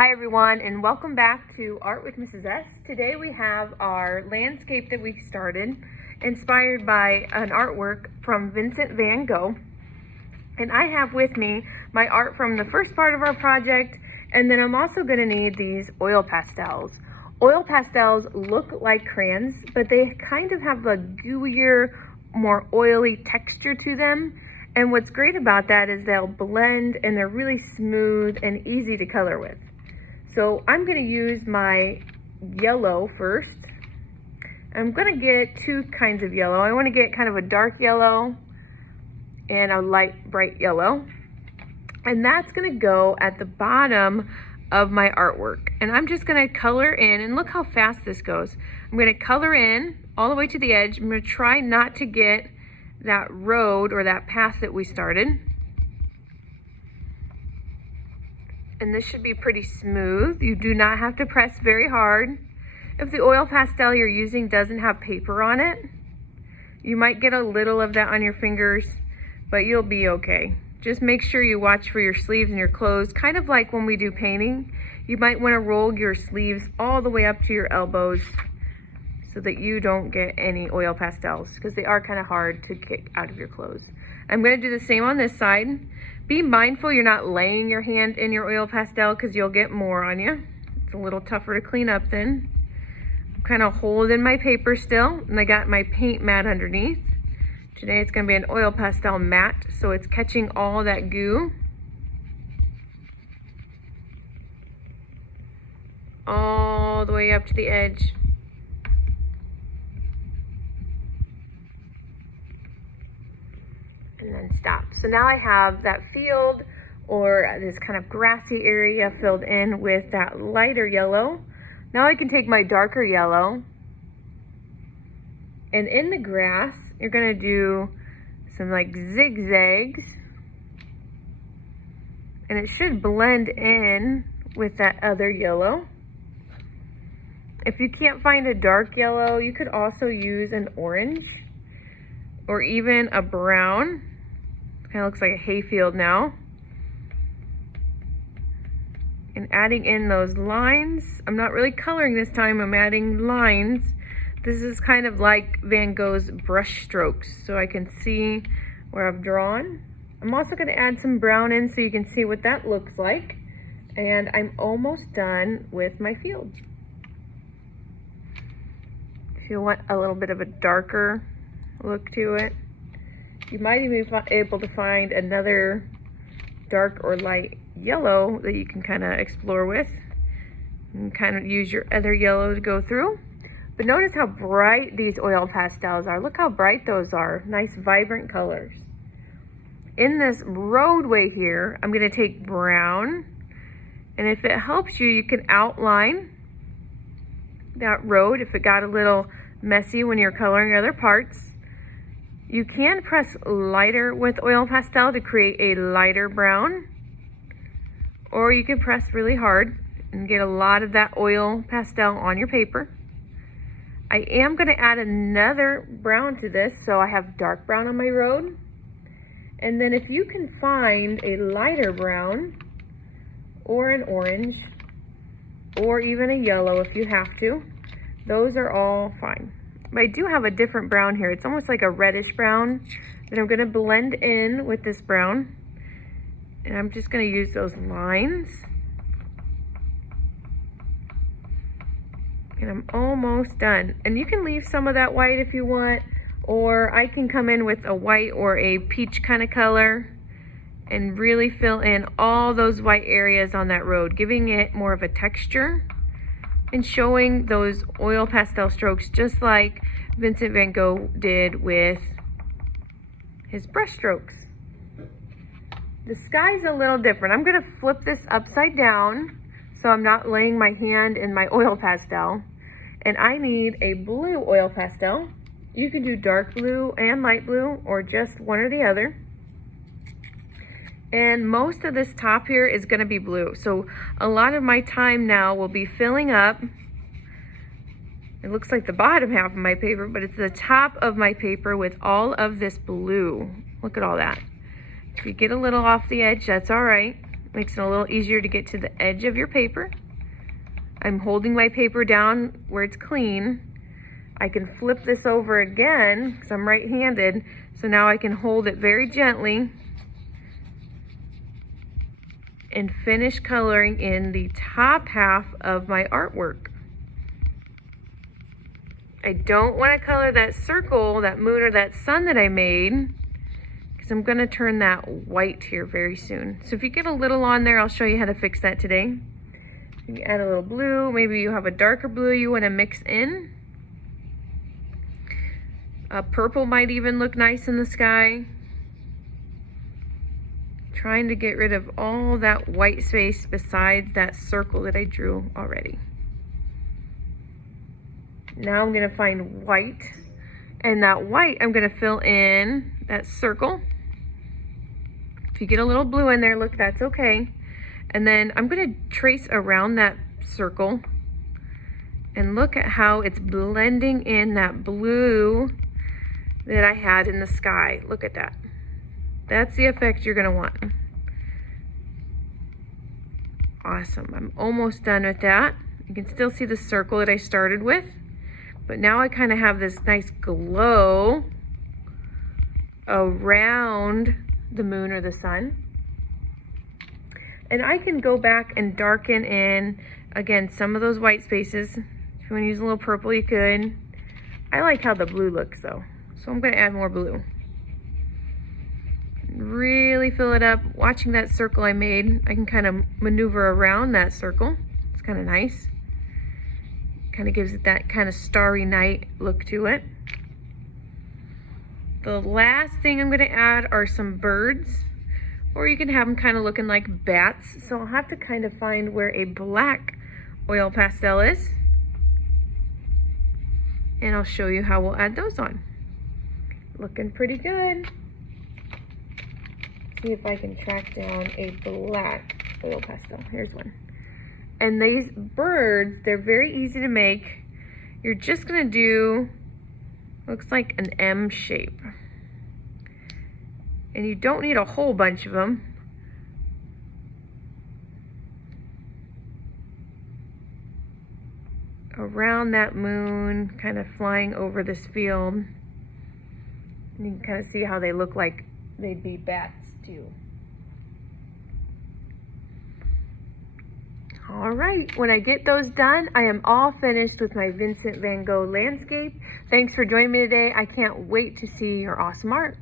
Hi everyone, and welcome back to Art with Mrs. S. Today we have our landscape that we started, inspired by an artwork from Vincent van Gogh. And I have with me my art from the first part of our project, and then I'm also going to need these oil pastels. Oil pastels look like crayons, but they kind of have a gooier, more oily texture to them. And what's great about that is they'll blend and they're really smooth and easy to color with. So I'm going to use my yellow first. I'm going to get two kinds of yellow. I want to get kind of a dark yellow and a light bright yellow. And that's going to go at the bottom of my artwork. And I'm just going to color in, and look how fast this goes. I'm going to color in all the way to the edge. I'm going to try not to get that road or that path that we started. And this should be pretty smooth. You do not have to press very hard. If the oil pastel you're using doesn't have paper on it, you might get a little of that on your fingers, but you'll be okay. Just make sure you watch for your sleeves and your clothes. Kind of like when we do painting, you might want to roll your sleeves all the way up to your elbows so that you don't get any oil pastels, because they are kind of hard to get out of your clothes. I'm going to do the same on this side. Be mindful you're not laying your hand in your oil pastel, because you'll get more on you. It's a little tougher to clean up then. I'm kind of holding my paper still, and I got my paint mat underneath. Today it's going to be an oil pastel mat, so it's catching all that goo. All the way up to the edge. And then stop. So now I have that field or this kind of grassy area filled in with that lighter yellow. Now I can take my darker yellow, and in the grass you're going to do some like zigzags, and it should blend in with that other yellow. If you can't find a dark yellow, you could also use an orange or even a brown. Kind of looks like a hayfield now. And adding in those lines. I'm not really coloring this time, I'm adding lines. This is kind of like Van Gogh's brush strokes, so I can see where I've drawn. I'm also going to add some brown in so you can see what that looks like. And I'm almost done with my field. If you want a little bit of a darker look to it, you might even be able to find another dark or light yellow that you can kind of explore with and kind of use your other yellow to go through. But notice how bright these oil pastels are. Look how bright those are. Nice vibrant colors. In this roadway here, I'm going to take brown, and if it helps you, you can outline that road if it got a little messy when you're coloring other parts. You can press lighter with oil pastel to create a lighter brown, or you can press really hard and get a lot of that oil pastel on your paper. I am going to add another brown to this, so I have dark brown on my road. And then if you can find a lighter brown or an orange or even a yellow if you have to, those are all fine. But I do have a different brown here. It's almost like a reddish brown that I'm going to blend in with this brown. And I'm just going to use those lines. And I'm almost done. And you can leave some of that white if you want, or I can come in with a white or a peach kind of color and really fill in all those white areas on that road, giving it more of a texture and showing those oil pastel strokes just like Vincent van Gogh did with his brush strokes. The sky's a little different. I'm going to flip this upside down so I'm not laying my hand in my oil pastel. And I need a blue oil pastel. You can do dark blue and light blue, or just one or the other. And most of this top here is going to be blue. So a lot of my time now will be filling up. It looks like the bottom half of my paper, but it's the top of my paper with all of this blue. Look at all that. If you get a little off the edge, that's all right. Makes it a little easier to get to the edge of your paper. I'm holding my paper down where it's clean. I can flip this over again because I'm right-handed, so now I can hold it very gently and finish coloring in the top half of my artwork. I don't want to color that circle, that moon, or that sun that I made, because I'm going to turn that white here very soon. So if you get a little on there, I'll show you how to fix that today. You can add a little blue. Maybe you have a darker blue you want to mix in. Purple might even look nice in the sky. Trying to get rid of all that white space besides that circle that I drew already. Now I'm going to find white, and that white I'm going to fill in that circle. If you get a little blue in there, look, that's okay. And then I'm going to trace around that circle and look at how it's blending in that blue that I had in the sky. Look at that. That's the effect you're going to want. Awesome. I'm almost done with that. You can still see the circle that I started with, but now I kind of have this nice glow around the moon or the sun. And I can go back and darken in, again, some of those white spaces. If you want to use a little purple, you could. I like how the blue looks though, so I'm going to add more blue. Really fill it up. Watching that circle I made, I can kind of maneuver around that circle. It's kind of nice. Kind of gives it that kind of starry night look to it. The last thing I'm going to add are some birds, or you can have them kind of looking like bats. So I'll have to kind of find where a black oil pastel is, and I'll show you how we'll add those on. Looking pretty good. See if I can track down a black oil pastel. Here's one. And these birds, they're very easy to make. You're just gonna do, looks like an M shape. And you don't need a whole bunch of them. Around that moon, kind of flying over this field. And you can kind of see how they look like they'd be bats too. All right, when I get those done, I am all finished with my Vincent van Gogh landscape. Thanks for joining me today. I can't wait to see your awesome art.